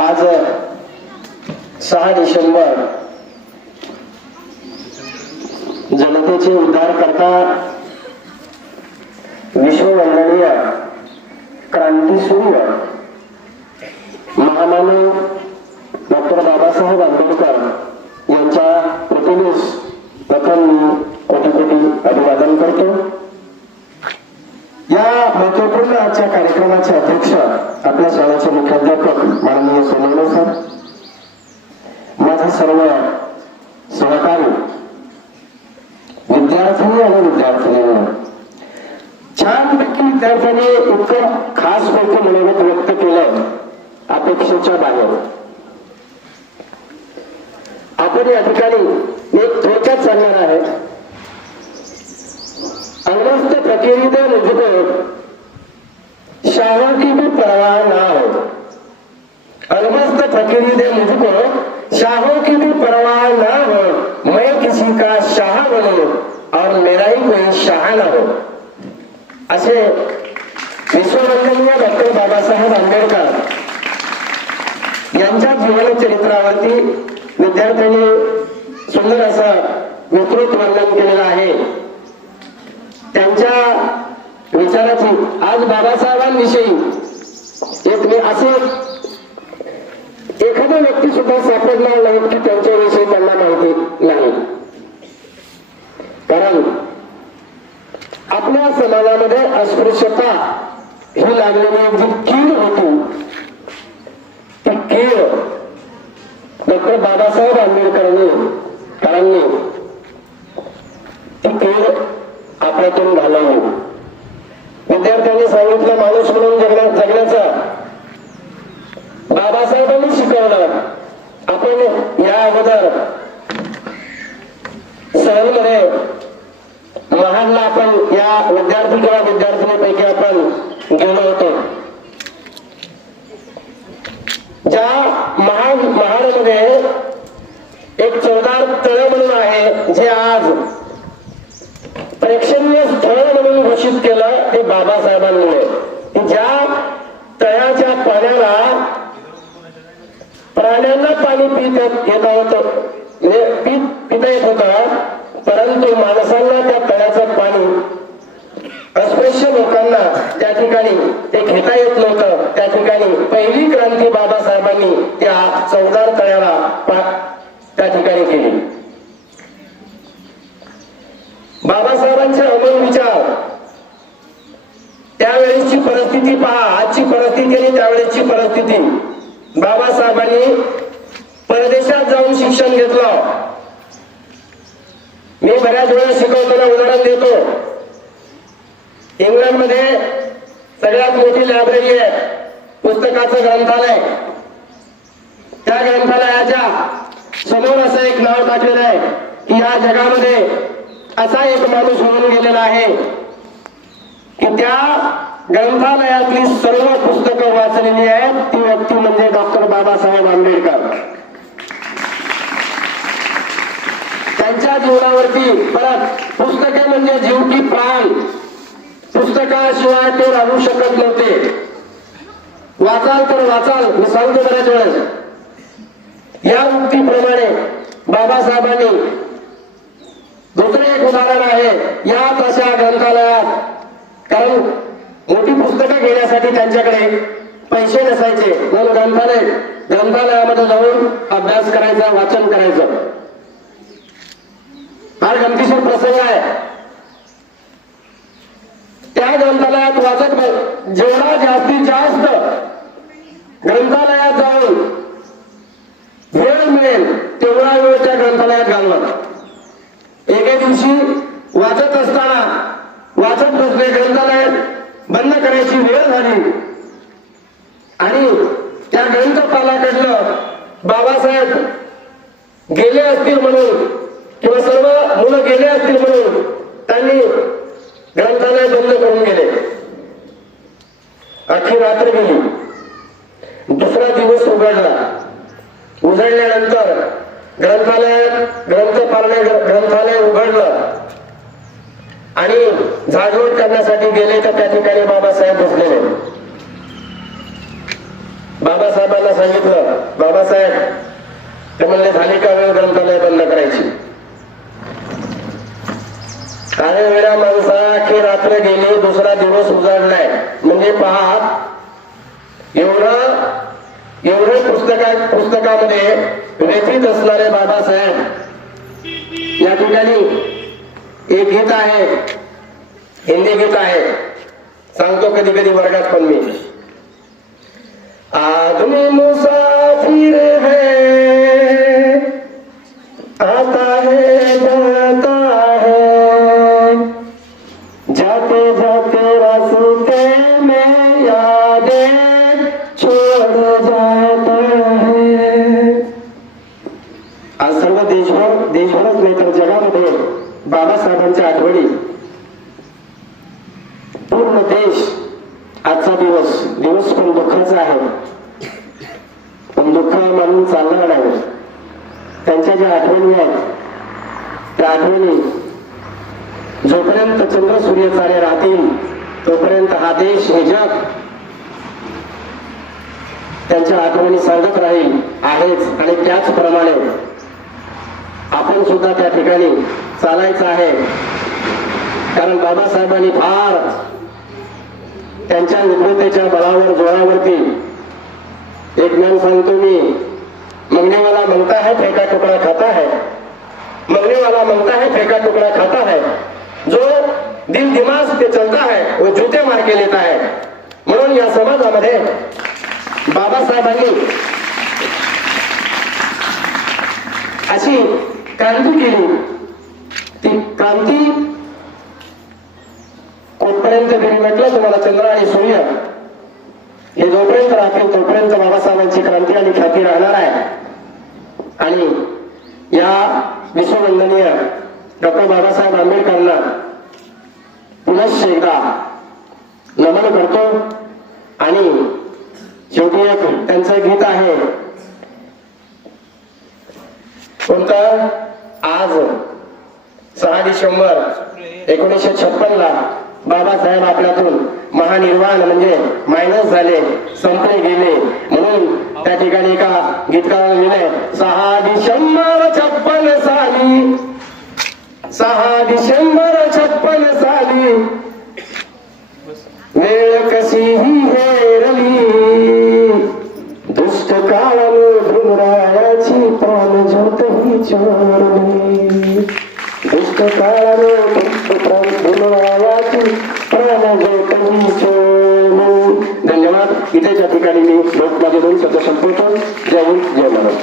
आज 6 डिसेंबर जनतेचे उद्धार करता विश्ववंदनीय क्रांतीसूर्य महामानव डॉक्टर बाबासाहेब आंबेडकर यांच्या प्रतिमेस प्रथम कोटी कोटी अभिवादन करतो। या महत्वपूर्ण आजच्या कार्यक्रमाचे अध्यक्ष आपल्या शाळेचे मुख्याध्यापक माननीय सोनवणे सर, माझे सर्व सहकारी विद्यार्थी आणि विद्यार्थिनींना छानपैकी विद्यार्थ्यांनी इतकं खास पैकी मनोगत व्यक्त केलं अपेक्षेच्या बाहेर। आपण या ठिकाणी एक थोडक्यात सांगणार आहे। अनमस्त फकीरी दे मुझको शाहों की भी परवाह ना हो, अलमस्त फकीरी दे मुझको शाहों की भी परवाह ना हो, मैं किसी का शाह बनूं और मेरा ही कोई शाह ना हो, असे विश्ववंदनीय डॉक्टर बाबासाहेब आंबेडकर यांच्या जीवन चरित्रावरती विद्यार्थ्यांनी सुंदर असं विस्तृत वर्णन केलेलं आहे। त्यांच्या विचाराची आज बाबासाहेबांविषयी एक मी असे एखादा व्यक्ती सुद्धा सापडणार नाही की त्यांच्याविषयी त्यांना माहिती नाही। कारण आपल्या समाजामध्ये अस्पृश्यता ही लागलेली जी कीड होती ती कीड डॉक्टर बाबासाहेब आंबेडकरांनी ती कीड आपल्यातून घालवली। विद्यार्थ्यांनी सांगितलं माणूस म्हणून जगण्याचं बाबासाहेबांनी शिकवलं। आपण या अगोदर सहलमध्ये महाडला आपण या विद्यार्थी किंवा विद्यार्थिनीपैकी आपण गेलो होतो। ज्या महाडमध्ये एक चौदार तळ म्हणून आहे जे आज प्रेक्षणीय स्थळ म्हणून घोषित केलं ते बाबासाहेबांमुळे। ज्या तळ्याच्या पाण्याला प्राण्यांना पाणी पिता होतं म्हणजे पिता येत होतं, परंतु माणसांना त्या तळ्याचं पाणी अस्पृश्य लोकांना त्या ठिकाणी ते घेता येत नव्हतं। त्या ठिकाणी पहिली क्रांती बाबासाहेबांनी त्या चौदार तळ्याला त्या ठिकाणी केली। बाबासाहेबांचे अमोल विचार, त्यावेळेसची परिस्थिती पहा, आजची परिस्थिती आणि त्यावेळेसची परिस्थिती। बाबासाहेबांनी परदेशात जाऊन शिक्षण घेतलं। मी बऱ्याच वेळा शिकवताना उदाहरण देतो, इंग्लंडमध्ये सगळ्यात मोठी लायब्ररी आहे, पुस्तकाचं ग्रंथालय। त्या ग्रंथालयाच्या समोर असं एक नाव टाकलेलं आहे की या जगामध्ये असा एक माणूस होऊन गेलेला आहे की त्या ग्रंथालयातली सर्व पुस्तकं वाचलेली आहेत, ती व्यक्ती म्हणजे डॉक्टर बाबासाहेब आंबेडकर। त्यांच्या जीवनावरती परत पुस्तके म्हणजे जीव की प्राण, पुस्तकाशिवाय ते राहू शकत नव्हते। वाचाल तर वाचाल, मी सांगतो बऱ्याच वेळेस। या उक्तीप्रमाणे बाबासाहेबांनी दुसरे एक उदाहरण आहे याच अशा ग्रंथालयात, कारण मोठी पुस्तकं घेण्यासाठी त्यांच्याकडे पैसे नसायचे, म्हणून ग्रंथालयामध्ये जाऊन अभ्यास करायचा, वाचन करायचं। फार गमतीशीर प्रसंग आहे। त्या ग्रंथालयात वाचत जेवढा जास्तीत जास्त ग्रंथालयात जाऊन वेळ मिळेल तेवढा वेळ त्या ग्रंथालयात घालवा। एके दिवशी वाचत असताना वाचत बसले, ग्रंथालयात बंद करायची वेळ झाली आणि त्या ग्रंथपालाकडनं बाबासाहेब गेले असतील म्हणून किंवा सर्व मुलं गेले असतील म्हणून त्यांनी ग्रंथालय बंद करून गेले। अख्खी रात्र गेली, दुसरा दिवस उघडला। उघडल्यानंतर ग्रंथालय उघडलं आणि झाडलोट करण्यासाठी गेले तर त्या ठिकाणी बाबासाहेब बसलेले। बाबासाहेबांना त्यांना सांगितलं, बाबासाहेब ते म्हणले झाली का वेळ ग्रंथालय बंद करायची. काही वेळा माणसा की रात्र गेली, दुसरा दिवस उजाडलाय. म्हणजे पहा एवढे पुस्तकामध्ये व्यथित असणारे बाबासाहेब. या ठिकाणी एक गीत आहे, हिंदी गीत आहे, सांगतो कधी कधी वर्गात पण मी. आदमी मुसाफिर है, आता है जाता है, जाते जाते रास्ते में यादें छोड़ जाता है. आज सर्व देशभरच नाही तर जगामध्ये बाबासाहेबांच्या आठवणी. पूर्ण देश आजचा दिवस पण दुःखाचा आहे, पण दुःख मानून चालणार नाही. त्यांच्या ज्या आठवणी आहेत त्या आठवणी जोपर्यंत चंद्र सूर्य तारे राहतील तोपर्यंत हा देश हे जग त्यांच्या आठवणी सांगत राहील आहेच. आणि त्याचप्रमाणे आपण सुद्धा त्या ठिकाणी चालायचं आहे. कारण बाबासाहेबांनी फार त्यांच्या विद्वतेच्या बळावर जोरावरती एक ज्ञान सांगतो मी. मंगने वाला म्हणता है फेका टुकड़ा खाता है, मंगने वाला म्हणता है फेका टुकड़ा खाता है, जो दिल दिमाग पे चलता है वो जूते मार के लेता है. म्हणून या समाजामध्ये बाबासाहेबांनी अशी क्रांती केली. ती क्रांती कुठपर्यंत गेली म्हटलं तुम्हाला, चंद्र आणि सूर्य हे जोपर्यंत राहतील तोपर्यंत बाबासाहेबांची क्रांती आणि ख्याती राहणार आहे. आणि या विश्ववंदनीय डॉक्टर बाबासाहेब आंबेडकरांना पुनश्च एकदा नमन करतो. आणि शेवटी एक त्यांचं गीत आहे कोणतं, आज 6 डिसेंबर 1956 ला बाबासाहेब आपल्यातून महानिर्वाण म्हणजे मायनस झाले, संपले गेले. म्हणून त्या ठिकाणी एका गीतकाराने लिहिलंय, 6 डिसेंबर 56 साली, 6 डिसेंबर 56 साली वेळ कशीही हेरली, दुष्ट काळाने भीमरायाची प्राण ज्योतही चोरली, दुष्ट काळाने भीमरायाची प्राण ज्योतही चोरली. धन्यवाद. इथे त्या ठिकाणी मी माझे 2 शब्द संपवतो. जय हिंद, जय महाराज.